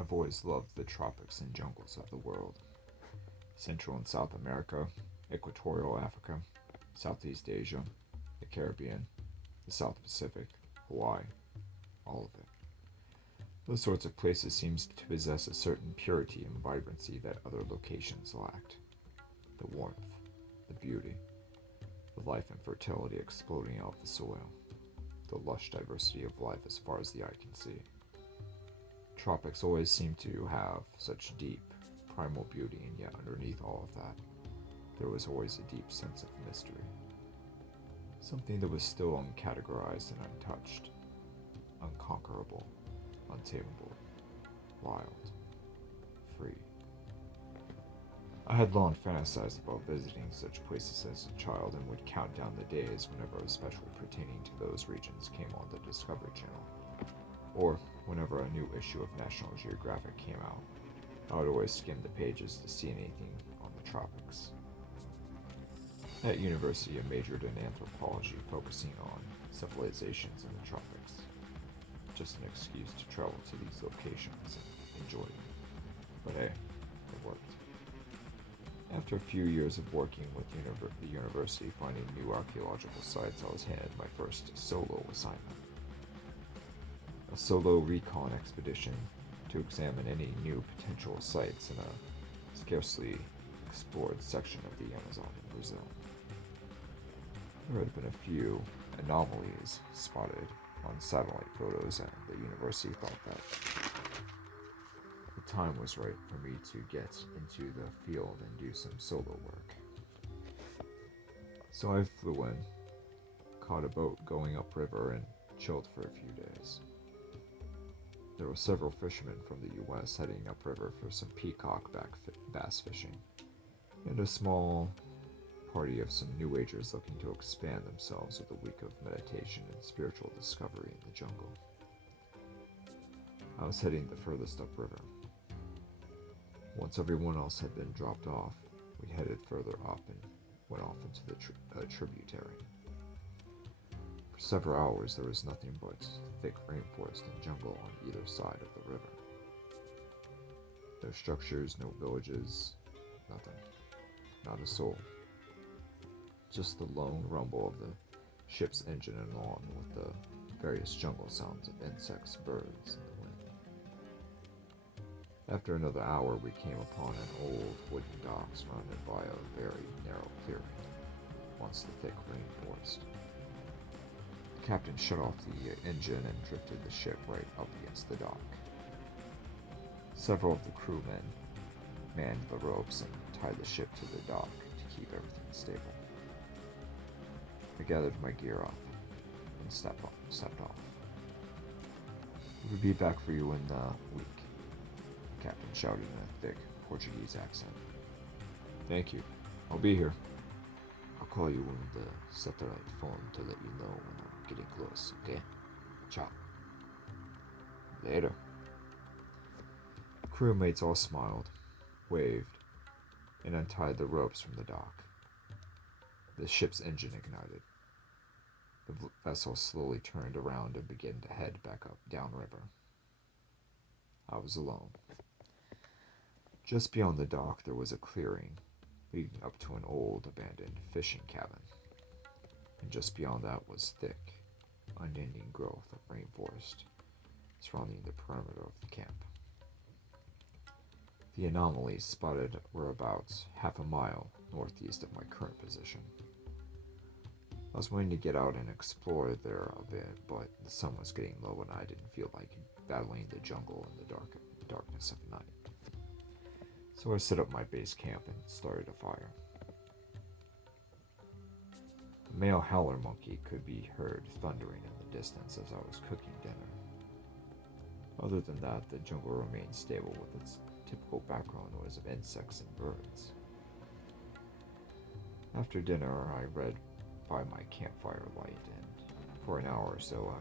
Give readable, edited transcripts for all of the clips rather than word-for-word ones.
I've always loved the tropics and jungles of the world. Central and South America, Equatorial Africa, Southeast Asia, the Caribbean, the South Pacific, Hawaii, all of it. Those sorts of places seem to possess a certain purity and vibrancy that other locations lacked. The warmth, the beauty, the life and fertility exploding out of the soil, the lush diversity of life as far as the eye can see. Tropics always seem to have such deep, primal beauty, and yet underneath all of that, there was always a deep sense of mystery. Something that was still uncategorized and untouched, unconquerable, untamable, wild, free. I had long fantasized about visiting such places as a child and would count down the days whenever a special pertaining to those regions came on the Discovery Channel. Or whenever a new issue of National Geographic came out, I would always skim the pages to see anything on the tropics. At university, I majored in anthropology, focusing on civilizations in the tropics. Just an excuse to travel to these locations and enjoy them. But hey, it worked. After a few years of working with the university finding new archaeological sites, I was handed my first solo assignment. A solo recon expedition to examine any new potential sites in a scarcely explored section of the Amazon in Brazil. There had been a few anomalies spotted on satellite photos, and the university thought that the time was right for me to get into the field and do some solo work. So I flew in, caught a boat going upriver, and chilled for a few days. There were several fishermen from the US heading upriver for some peacock bass fishing, and a small party of some New Agers looking to expand themselves with a week of meditation and spiritual discovery in the jungle. I was heading the furthest upriver. Once everyone else had been dropped off, we headed further up and went off into the tributary. For several hours there was nothing but thick rainforest and jungle on either side of the river. No structures, no villages, nothing. Not a soul. Just the lone rumble of the ship's engine along with the various jungle sounds of insects, birds, and the wind. After another hour, we came upon an old wooden dock surrounded by a very narrow clearing, once the thick rainforest. The captain shut off the engine and drifted the ship right up against the dock. Several of the crewmen manned the ropes and tied the ship to the dock to keep everything stable. I gathered my gear up and stepped off. "We'll be back for you in a week," the captain shouted in a thick Portuguese accent. "Thank you. I'll be here. I'll call you on the satellite phone to let you know when I'm getting close, okay? Ciao." "Later." Crewmates all smiled, waved, and untied the ropes from the dock. The ship's engine ignited. The vessel slowly turned around and began to head back up downriver. I was alone. Just beyond the dock there was a clearing leading up to an old abandoned fishing cabin, and just beyond that was thick, unending growth of rainforest surrounding the perimeter of the camp. The anomalies spotted were about half a mile northeast of my current position. I was wanting to get out and explore there a bit, but the sun was getting low and I didn't feel like battling the jungle in the darkness of night. So I set up my base camp and started a fire. The male howler monkey could be heard thundering in the distance as I was cooking dinner. Other than that, the jungle remained stable with its typical background noise of insects and birds. After dinner, I read by my campfire light, and for an hour or so,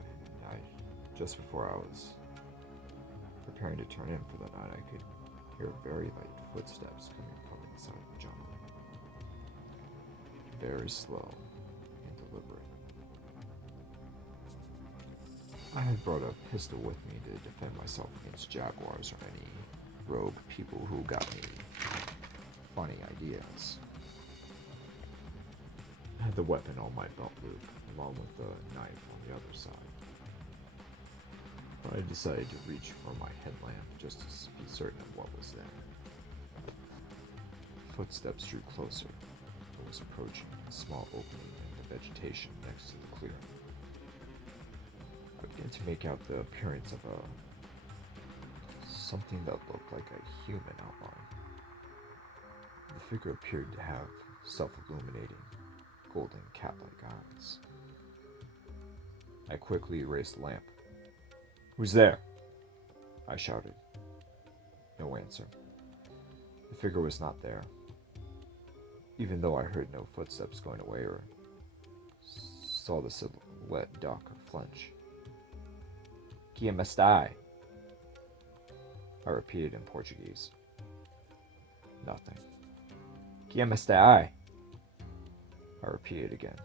just before I was preparing to turn in for the night, I could hear very light footsteps coming from inside the jungle. Very slow and deliberate. I had brought a pistol with me to defend myself against jaguars or any rogue people who got me funny ideas. I had the weapon on my belt loop, along with the knife on the other side. I decided to reach for my headlamp just to be certain of what was there. Footsteps drew closer. I was approaching a small opening in the vegetation next to the clearing. I began to make out the appearance of something that looked like a human outline. The figure appeared to have self-illuminating, golden cat-like eyes. I quickly erased the lamp. "Who's there?" I shouted. No answer. The figure was not there, even though I heard no footsteps going away or saw the silhouette duck or flinch. "Quem está?" I repeated in Portuguese. Nothing. "Quem está?" I repeated again.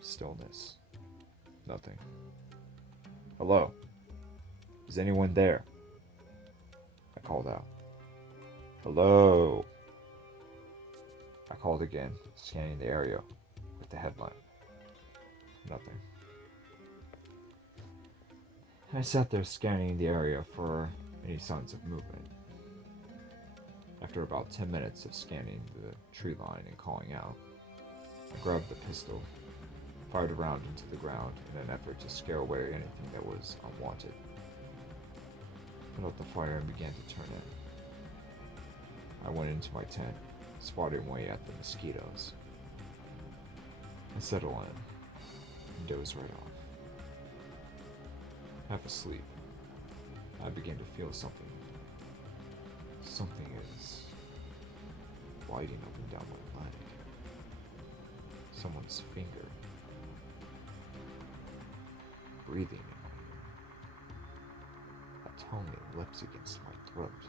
Stillness. Nothing. "Hello? Is anyone there?" I called out. "Hello?" I called again, scanning the area with the headlamp. Nothing. I sat there scanning the area for any signs of movement. After about 10 minutes of scanning the tree line and calling out, I grabbed the pistol, fired a round into the ground in an effort to scare away anything that was unwanted. Put out the fire and began to turn in. I went into my tent, swatting away at the mosquitoes. I settled in and dozed right off. Half asleep, I began to feel something. Something is gliding up and down my leg. Someone's finger. Breathing in my ear. A tongue and lips against my throat.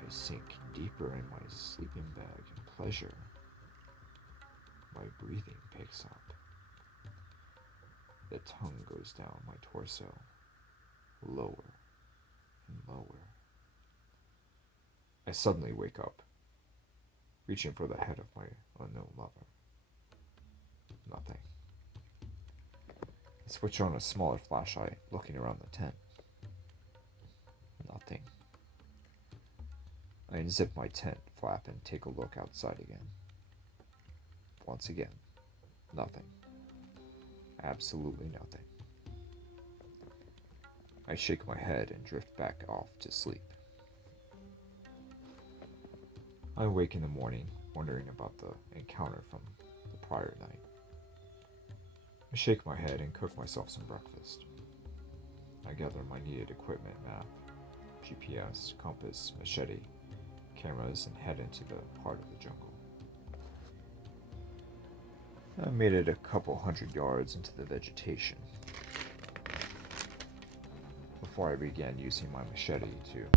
I sink deeper in my sleeping bag in pleasure. My breathing picks up. The tongue goes down my torso, lower and lower. I suddenly wake up, reaching for the head of my unknown lover. Nothing. I switch on a smaller flashlight, looking around the tent. Nothing. I unzip my tent flap and take a look outside again. Once again, nothing. Absolutely nothing. I shake my head and drift back off to sleep. I awake in the morning, wondering about the encounter from the prior night. I shake my head and cook myself some breakfast. I gather my needed equipment, map, GPS, compass, machete, cameras, and head into the heart of the jungle. I made it a couple 100 yards into the vegetation before I began using my machete to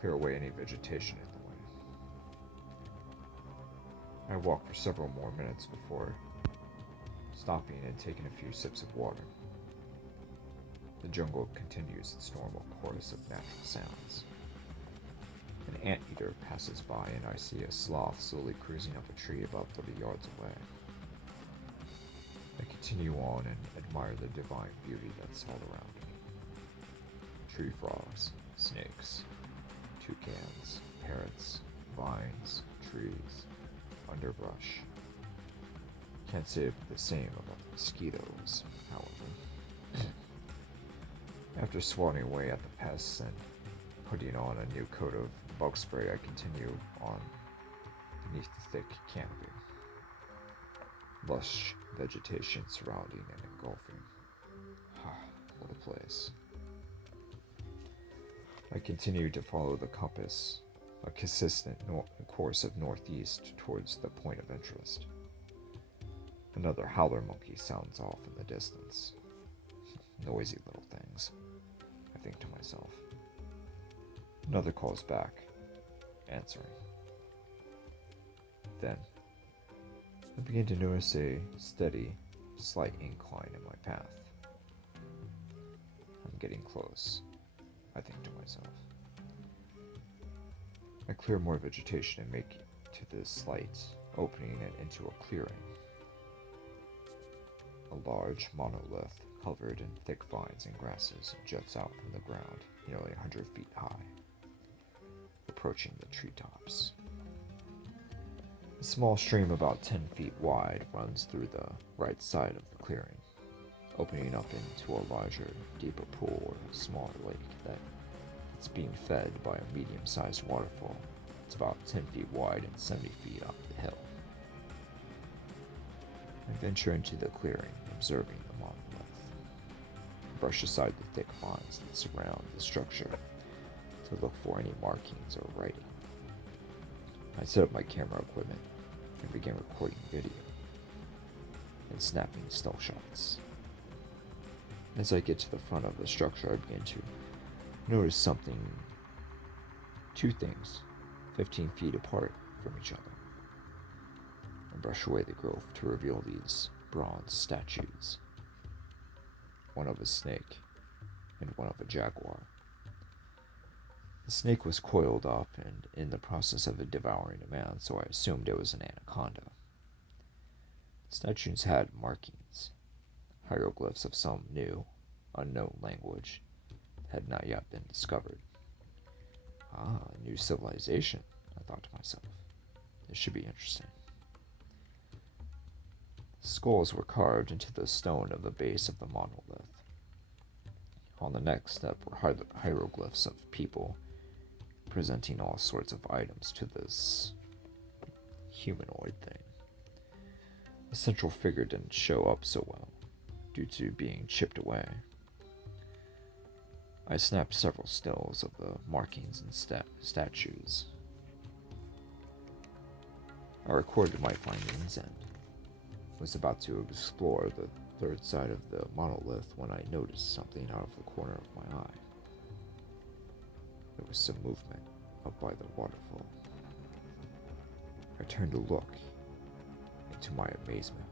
clear away any vegetation in the way. I walked for several more minutes before stopping and taking a few sips of water. The jungle continues its normal chorus of natural sounds. An anteater passes by and I see a sloth slowly cruising up a tree about 30 yards away. I continue on and admire the divine beauty that's all around me. Tree frogs, snakes, toucans, parrots, vines, trees, underbrush. Can't say the same about the mosquitoes, however. After swatting away at the pests and putting on a new coat of bug spray, I continue on beneath the thick canopy. Lush vegetation surrounding and engulfing. What a place. I continue to follow the compass, a consistent course of northeast towards the point of interest. Another howler monkey sounds off in the distance. Noisy little things, I think to myself. Another calls back, answering. Then, I begin to notice a steady, slight incline in my path. I'm getting close, I think to myself. I clear more vegetation and make it to this slight opening and into a clearing. A large monolith covered in thick vines and grasses juts out from the ground nearly 100 feet high, approaching the treetops. A small stream about 10 feet wide runs through the right side of the clearing, opening up into a larger, deeper pool or a smaller lake that is being fed by a medium-sized waterfall. It's about 10 feet wide and 70 feet up the hill. I venture into the clearing, observing the monolith. Brush aside the thick vines that surround the structure to look for any markings or writing. I set up my camera equipment and began recording video and snapping still shots. As I get to the front of the structure, I begin to notice two things, 15 feet apart from each other. I brush away the growth to reveal these bronze statues, one of a snake and one of a jaguar. The snake was coiled up and in the process of devouring a man, so I assumed it was an anaconda. The statues had markings, hieroglyphs of some new, unknown language that had not yet been discovered. Ah, a new civilization, I thought to myself. This should be interesting. Skulls were carved into the stone of the base of the monolith. On the next step were hieroglyphs of people presenting all sorts of items to this humanoid thing. The central figure didn't show up so well, due to being chipped away. I snapped several stills of the markings and statues. I recorded my findings and was about to explore the third side of the monolith when I noticed something out of the corner of my eye. There was some movement up by the waterfall. I turned to look, and to my amazement,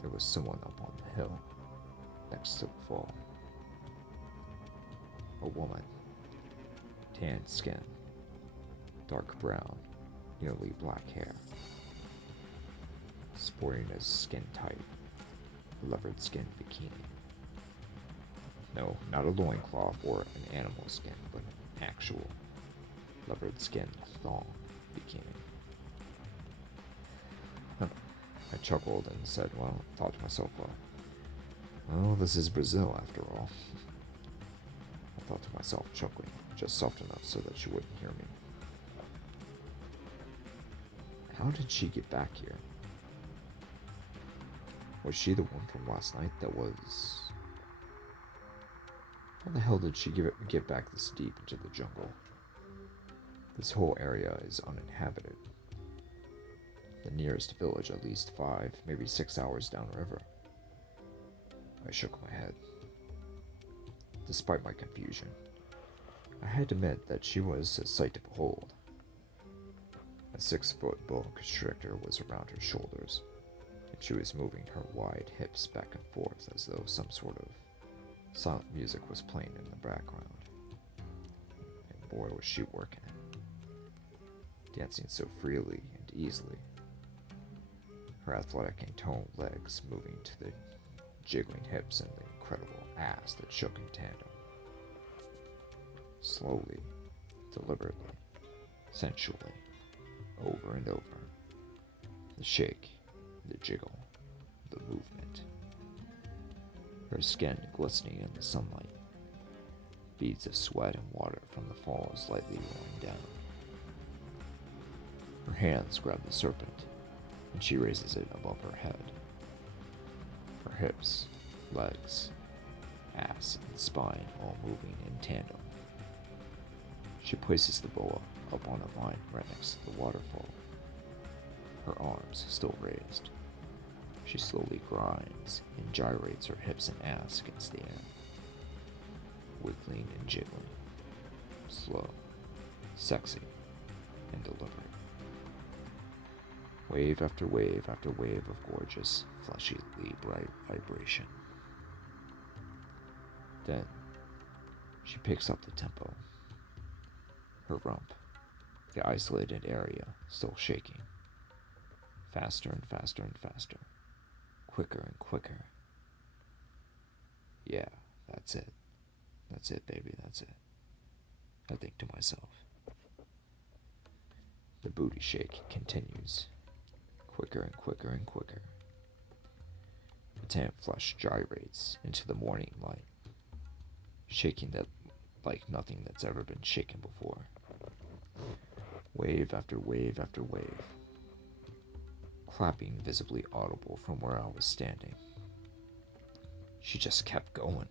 there was someone up on the hill, next to the fall. A woman, tanned skin, dark brown, nearly black hair, sporting a skin-tight, leopard skin bikini. No, not a loincloth or an animal skin, but an actual leopard skin thong bikini. I chuckled and said, thought to myself, well, this is Brazil after all. I thought to myself, chuckling, just soft enough so that she wouldn't hear me. How did she get back here? Was she the one from last night that was... How the hell did she get back this deep into the jungle? This whole area is uninhabited. The nearest village at least 5, maybe 6 hours downriver. I shook my head. Despite my confusion, I had to admit that she was a sight to behold. A 6-foot boa constrictor was around her shoulders, and she was moving her wide hips back and forth as though some sort of silent music was playing in the background. And boy, was she working it, dancing so freely and easily. Her athletic and toned legs moving to the jiggling hips and the incredible ass that shook in tandem. Slowly, deliberately, sensually, over and over. The shake, the jiggle, the movement. Her skin glistening in the sunlight. Beads of sweat and water from the falls lightly rolling down. Her hands grab the serpent, and she raises it above her head. Her hips, legs, ass, and spine all moving in tandem. She places the boa up on a vine right next to the waterfall. Her arms still raised. She slowly grinds and gyrates her hips and ass against the air, wiggling and jiggling, slow, sexy, and deliberate. Wave after wave after wave of gorgeous, fleshly bright vibration. Then, she picks up the tempo. Her rump, the isolated area, still shaking. Faster and faster and faster. Quicker and quicker. Yeah, that's it. That's it, baby, that's it. I think to myself. The booty shake continues. Quicker and quicker and quicker. The tan flesh gyrates into the morning light, shaking that like nothing that's ever been shaken before. Wave after wave after wave. Clapping visibly audible from where I was standing. She just kept going,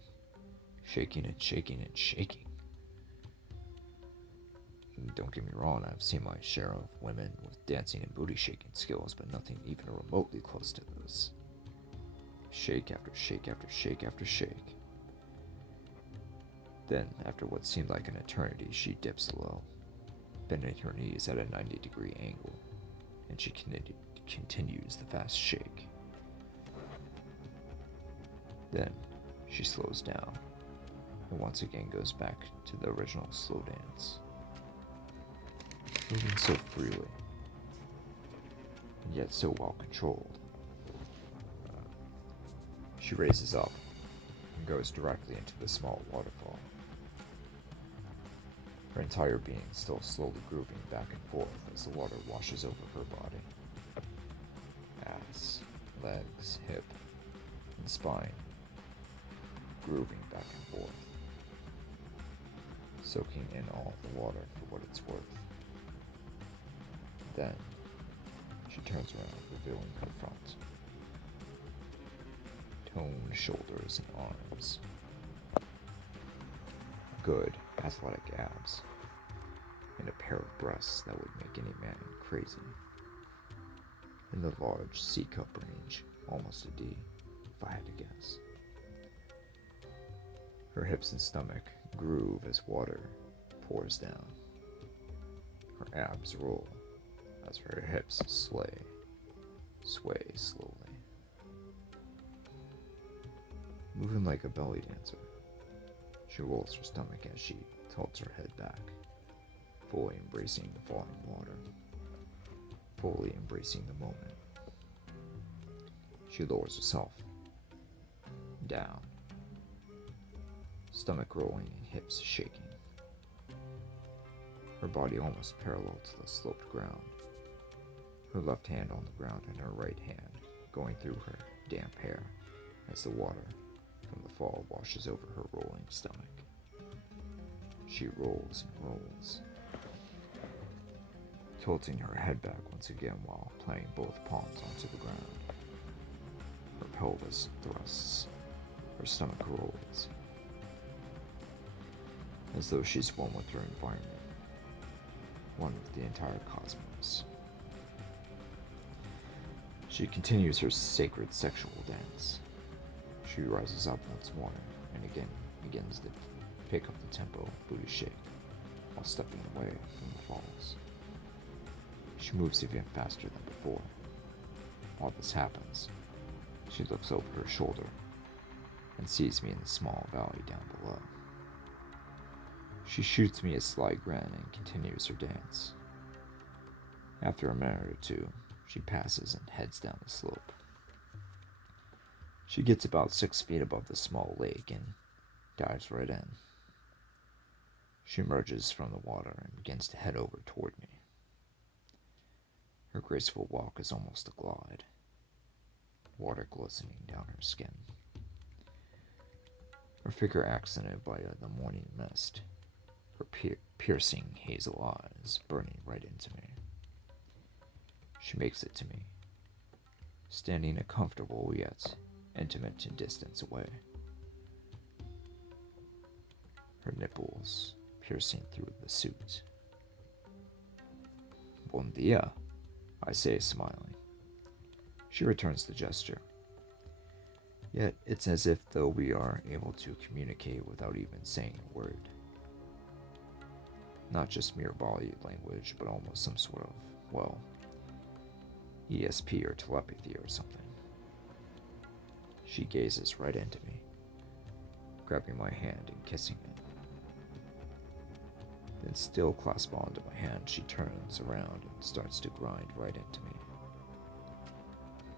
shaking and shaking and shaking. Don't get me wrong, I've seen my share of women with dancing and booty shaking skills, but nothing even remotely close to this. Shake after shake after shake after shake. Then, after what seemed like an eternity, she dips low, bending her knees at a 90-degree angle, and she continues the fast shake. Then, she slows down, and once again goes back to the original slow dance. Moving so freely, and yet so well controlled. She raises up and goes directly into the small waterfall. Her entire being still slowly grooving back and forth as the water washes over her body. Ass, legs, hip, and spine, grooving back and forth, soaking in all the water for what it's worth. Then, she turns around, revealing her front. Toned shoulders and arms. Good, athletic abs. And a pair of breasts that would make any man crazy. In the large C-cup range, almost a D, if I had to guess. Her hips and stomach groove as water pours down. Her abs roll as her hips sway slowly. Moving like a belly dancer, she rolls her stomach as she tilts her head back, fully embracing the falling water, fully embracing the moment. She lowers herself down, stomach rolling and hips shaking, her body almost parallel to the sloped ground. Her left hand on the ground and her right hand going through her damp hair as the water from the fall washes over her rolling stomach. She rolls and rolls, tilting her head back once again while playing both palms onto the ground. Her pelvis thrusts, her stomach rolls, as though she's one with her environment, one with the entire cosmos. She continues her sacred sexual dance. She rises up once more, and again begins to pick up the tempo booty shake, while stepping away from the falls. She moves even faster than before. While this happens, she looks over her shoulder, and sees me in the small valley down below. She shoots me a sly grin and continues her dance. After a minute or two, she passes and heads down the slope. She gets about 6 feet above the small lake and dives right in. She emerges from the water and begins to head over toward me. Her graceful walk is almost a glide, water glistening down her skin. Her figure accented by the morning mist, her piercing hazel eyes burning right into me. She makes it to me, standing a comfortable yet intimate distance away. Her nipples piercing through the suit. Bon dia, I say, smiling. She returns the gesture. Yet it's as if though we are able to communicate without even saying a word. Not just mere body language, but almost some sort of, well, ESP or telepathy or something. She gazes right into me, grabbing my hand and kissing it. Then, still clasped onto my hand, she turns around and starts to grind right into me,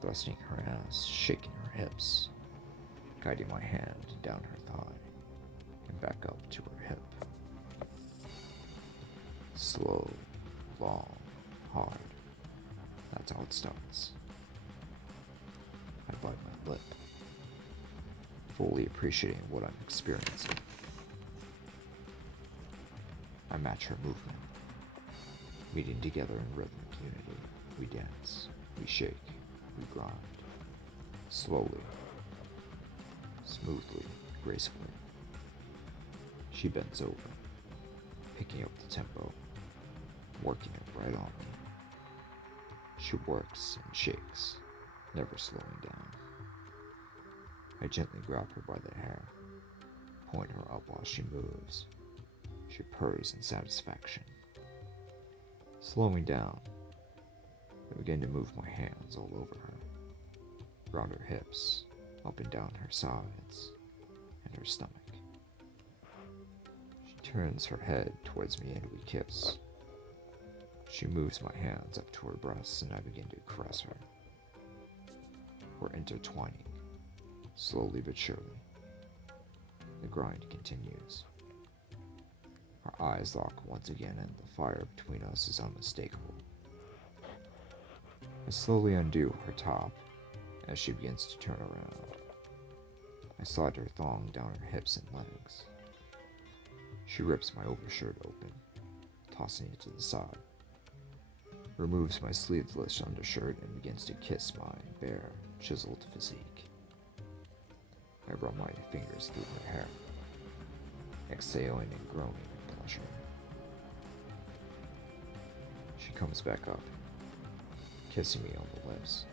thrusting her ass, shaking her hips, guiding my hand down her thigh and back up to her hip. Slow, long, hard. That's how it starts. I bite my lip, fully appreciating what I'm experiencing. I match her movement, meeting together in rhythmic unity. We dance, we shake, we grind, slowly, smoothly, gracefully. She bends over, picking up the tempo, working it right on me. She works and shakes, never slowing down. I gently grab her by the hair, point her up while she moves. She purrs in satisfaction. Slowing down, I begin to move my hands all over her, around her hips, up and down her sides, and her stomach. She turns her head towards me and we kiss. She moves my hands up to her breasts and I begin to caress her. We're intertwining, slowly but surely. The grind continues. Our eyes lock once again and the fire between us is unmistakable. I slowly undo her top as she begins to turn around. I slide her thong down her hips and legs. She rips my overshirt open, tossing it to the side, removes my sleeveless undershirt and begins to kiss my bare, chiseled physique. I run my fingers through her hair, exhaling and groaning in pleasure. She comes back up, kissing me on the lips.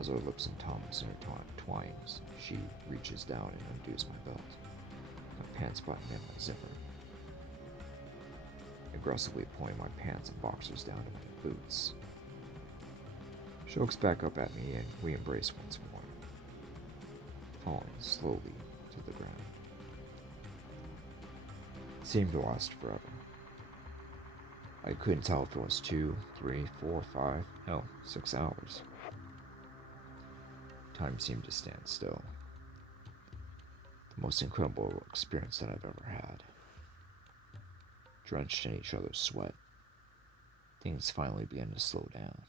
As our lips and tongues intertwines, she reaches down and undoes my belt, my pants button and my zipper, aggressively pulling my pants and boxers down to my boots. She looks back up at me and we embrace once more, falling slowly to the ground. It seemed to last forever. I couldn't tell if it was 2, 3, 4, 5, hell, 6 hours. Time seemed to stand still. The most incredible experience that I've ever had. Drenched in each other's sweat, things finally begin to slow down.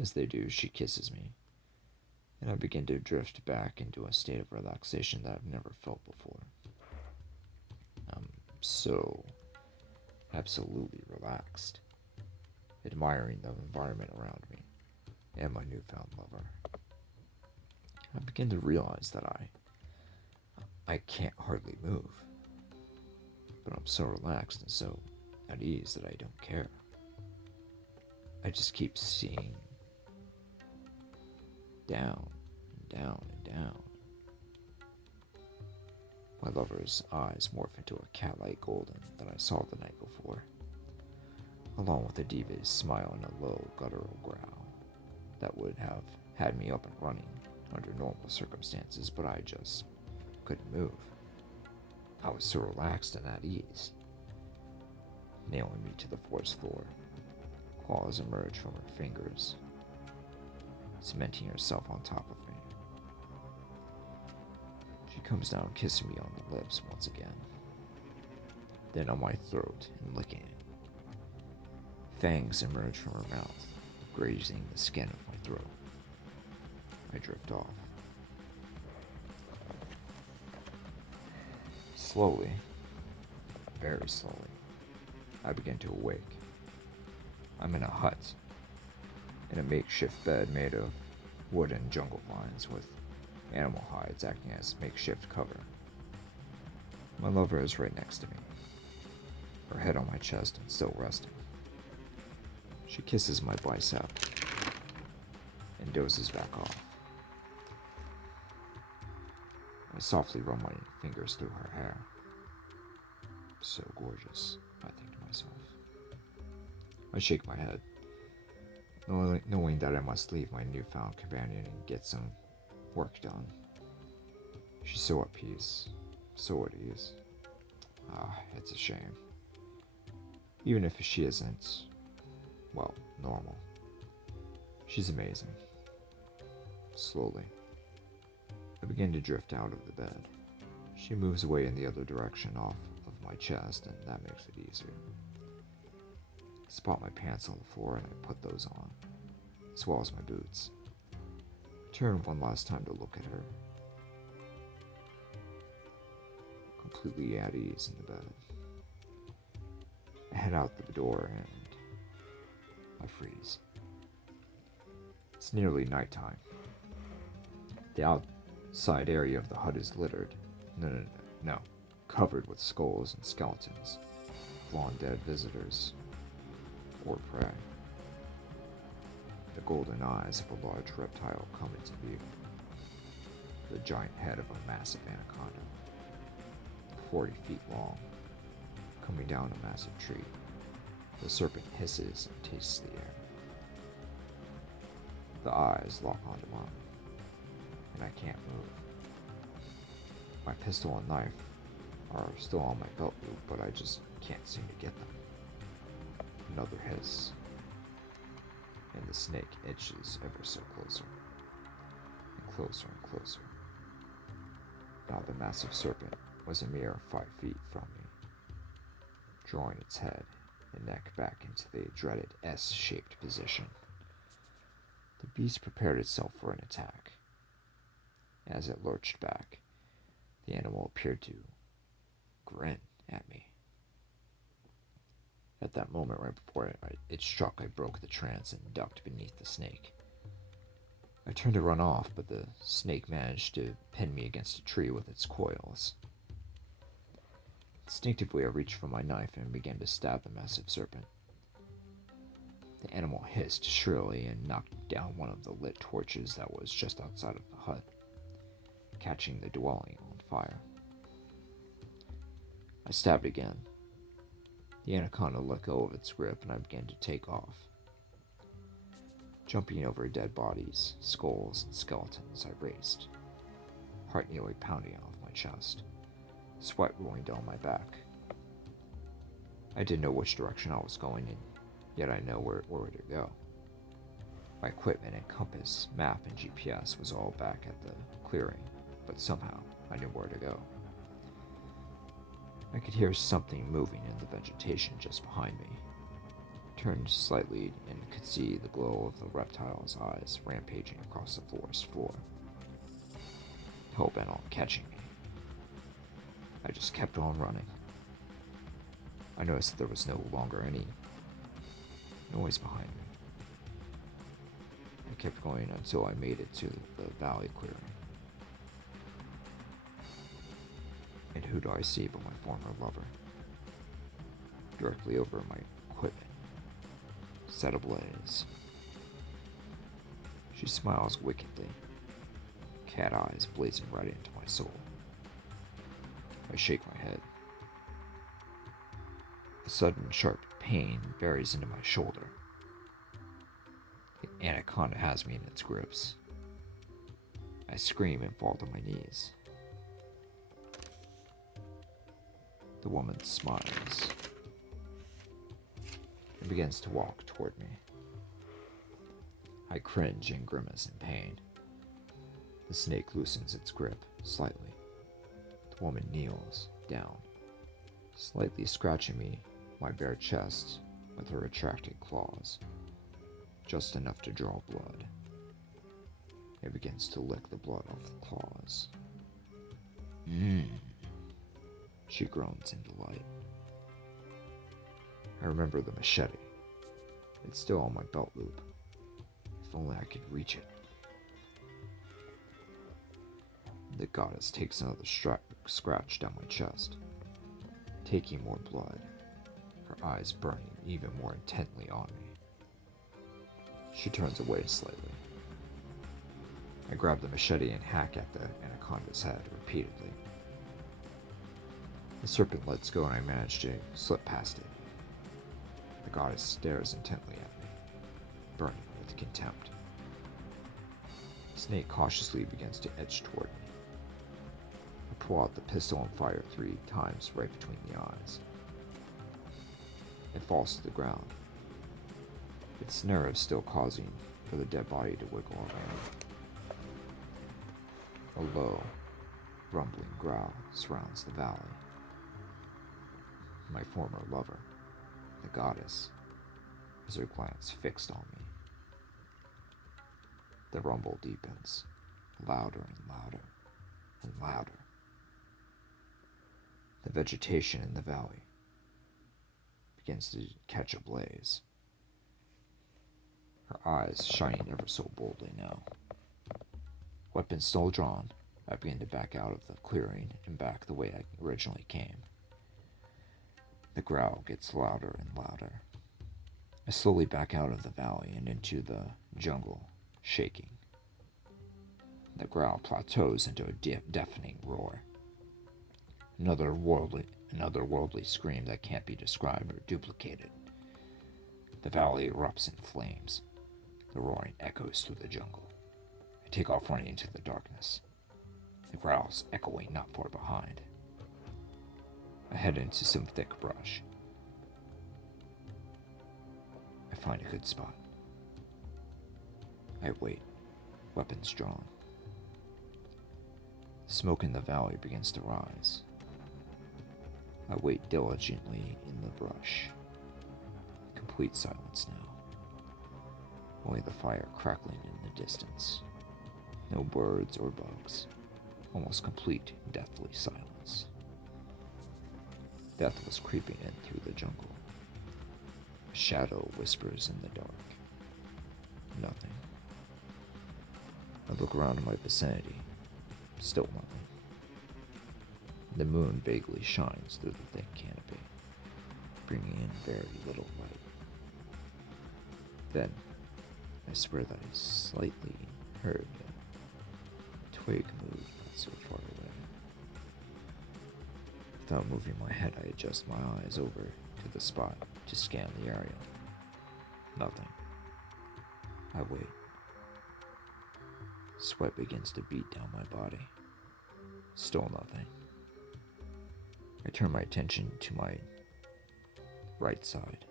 As they do, she kisses me, and I begin to drift back into a state of relaxation that I've never felt before. I'm so absolutely relaxed, admiring the environment around me and my newfound lover. I begin to realize that I can't hardly move, but I'm so relaxed and so at ease that I don't care. I just keep seeing down and down and down. My lover's eyes morph into a cat-like golden that I saw the night before, along with a devious smile and a low, guttural growl that would have had me up and running under normal circumstances, but I just couldn't move. I was so relaxed and at ease. Nailing me to the forest floor, claws emerge from her fingers, cementing herself on top of me. She comes down, kissing me on the lips once again, then on my throat and licking it. Fangs emerge from her mouth, grazing the skin of my throat. I drift off. Slowly, very slowly, I begin to awake. I'm in a hut, in a makeshift bed made of wood and jungle vines with animal hides acting as makeshift cover. My lover is right next to me, her head on my chest and still resting. She kisses my bicep and dozes back off. I softly run my fingers through her hair. So gorgeous, I think to myself. I shake my head, knowing that I must leave my newfound companion and get some work done. She's so at peace, so at ease. It's a shame. Even if she isn't, well, normal. She's amazing. Slowly, I begin to drift out of the bed. She moves away in the other direction off of my chest, and that makes it easier. I spot my pants on the floor and I put those on, as well as my boots. I turn one last time to look at her. Completely at ease in the bed. I head out the door and I freeze. It's nearly nighttime. The outside area of the hut is littered. No. Covered with skulls and skeletons of long-dead visitors or prey. The golden eyes of a large reptile come into view. The giant head of a massive anaconda, 40 feet long, coming down a massive tree. The serpent hisses and tastes the air. The eyes lock onto mine, and I can't move. My pistol and knife are still on my belt loop, but I just can't seem to get them. Another hiss, and the snake edges ever so closer, and closer and closer. Now the massive serpent was a mere 5 feet from me, drawing its head and neck back into the dreaded S-shaped position. The beast prepared itself for an attack. As it lurched back, the animal appeared to grin at me. At that moment, right before it struck, I broke the trance and ducked beneath the snake. I turned to run off, but the snake managed to pin me against a tree with its coils. Instinctively, I reached for my knife and began to stab the massive serpent. The animal hissed shrilly and knocked down one of the lit torches that was just outside of the hut, catching the dwelling on fire. I stabbed again. The anaconda let go of its grip and I began to take off. Jumping over dead bodies, skulls, and skeletons, I raced, heart nearly pounding off my chest, sweat rolling down my back. I didn't know which direction I was going in, yet I know where to go. My equipment and compass, map, and GPS was all back at the clearing, but somehow I knew where to go. I could hear something moving in the vegetation just behind me. I turned slightly and could see the glow of the reptile's eyes rampaging across the forest floor, hell-bent on catching me. I just kept on running. I noticed that there was no longer any noise behind me. I kept going until I made it to the valley clearing. And who do I see but my former lover? Directly over my equipment, set ablaze. She smiles wickedly, cat eyes blazing right into my soul. I shake my head. A sudden sharp pain buries into my shoulder. The anaconda has me in its grips. I scream and fall to my knees. The woman smiles and begins to walk toward me. I cringe and grimace in pain. The snake loosens its grip slightly. The woman kneels down, slightly scratching my bare chest with her retracted claws, just enough to draw blood. It begins to lick the blood off the claws. She groans in delight. I remember the machete. It's still on my belt loop. If only I could reach it. The goddess takes another scratch down my chest, taking more blood, her eyes burning even more intently on me. She turns away slightly. I grab the machete and hack at the anaconda's head repeatedly. The serpent lets go and I manage to slip past it. The goddess stares intently at me, burning with contempt. The snake cautiously begins to edge toward me. I pull out the pistol and fire 3 times right between the eyes. It falls to the ground, its nerves still causing for the dead body to wiggle around. A low, rumbling growl surrounds the valley. My former lover, the goddess, has her glance fixed on me. The rumble deepens, louder and louder and louder. The vegetation in the valley begins to catch a blaze. Her eyes shining ever so boldly now. Weapon still drawn, I begin to back out of the clearing and back the way I originally came. The growl gets louder and louder. I slowly back out of the valley and into the jungle, shaking. The growl plateaus into a deafening roar. Another worldly scream that can't be described or duplicated. The valley erupts in flames. The roaring echoes through the jungle. I take off running into the darkness, the growls echoing not far behind. I head into some thick brush. I find a good spot. I wait, weapons drawn. Smoke in the valley begins to rise. I wait diligently in the brush. Complete silence now. Only the fire crackling in the distance. No birds or bugs. Almost complete, deathly silence. Death was creeping in through the jungle. A shadow whispers in the dark. Nothing. I look around in my vicinity. Still nothing. The moon vaguely shines through the thick canopy, bringing in very little light. Then, I swear that I slightly heard a twig move not so far away. Without moving my head, I adjust my eyes over to the spot to scan the area. Nothing. I wait. Sweat begins to beat down my body. Still nothing. I turn my attention to my right side.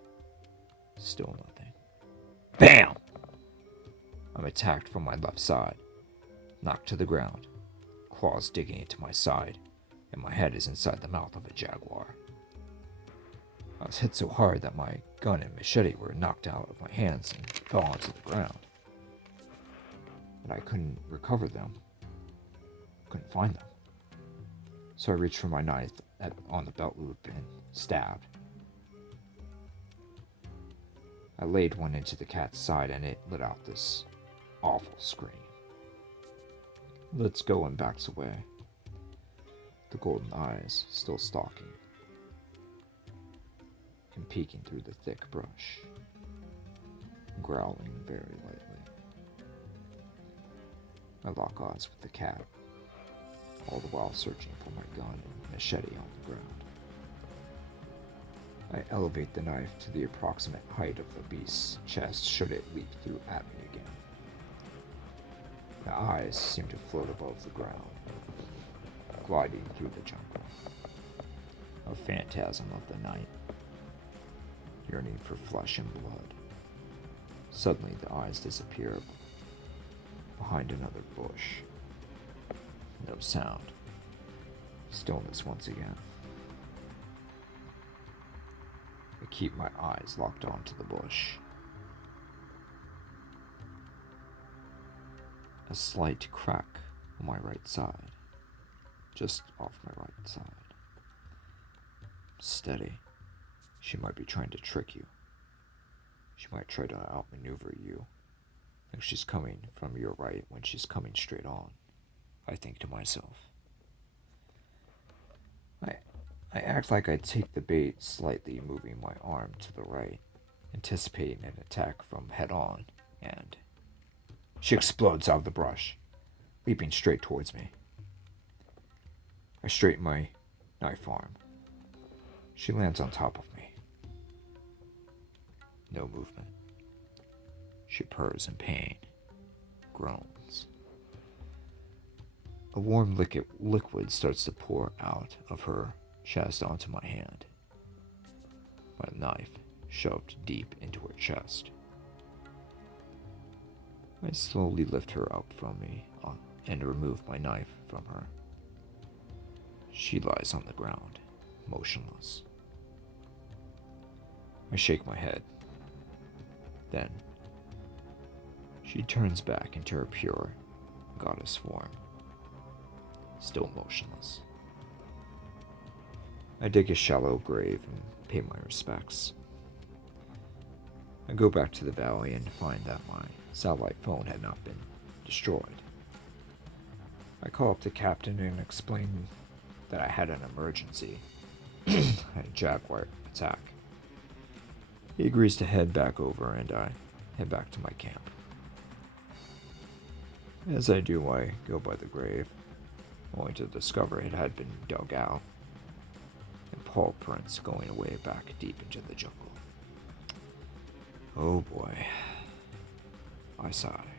Still nothing. BAM! I'm attacked from my left side, knocked to the ground, claws digging into my side, and my head is inside the mouth of a jaguar. I was hit so hard that my gun and machete were knocked out of my hands and fell onto the ground. But I couldn't recover them. Couldn't find them. So I reached for my knife on the belt loop and stabbed. I laid one into the cat's side and it let out this awful scream. Lets go and backs away. The golden eyes still stalking and peeking through the thick brush, growling very lightly. I lock eyes with the cat, all the while searching for my gun and machete on the ground. I elevate the knife to the approximate height of the beast's chest should it leap through at me again. My eyes seem to float above the ground, gliding through the jungle. A phantasm of the night, yearning for flesh and blood. Suddenly the eyes disappear behind another bush. No sound. Stillness once again. I keep my eyes locked onto the bush. A slight crack on my right side. Just off my right side. Steady. She might be trying to trick you. She might try to outmaneuver you. Like she's coming from your right when she's coming straight on. I think to myself. I act like I take the bait, slightly moving my arm to the right, anticipating an attack from head on, and she explodes out of the brush, leaping straight towards me. I straighten my knife arm. She lands on top of me. No movement. She purrs in pain, groans. A warm liquid starts to pour out of her chest onto my hand. My knife shoved deep into her chest. I slowly lift her up from me and remove my knife from her. She lies on the ground, motionless. I shake my head. Then, she turns back into her pure goddess form, still motionless. I dig a shallow grave and pay my respects. I go back to the valley and find that my satellite phone had not been destroyed. I call up the captain and explain that I had an emergency, a jaguar attack. He agrees to head back over and I head back to my camp. As I do, I go by the grave, only to discover it had been dug out, and paw prints going away back deep into the jungle. Oh boy, I sigh.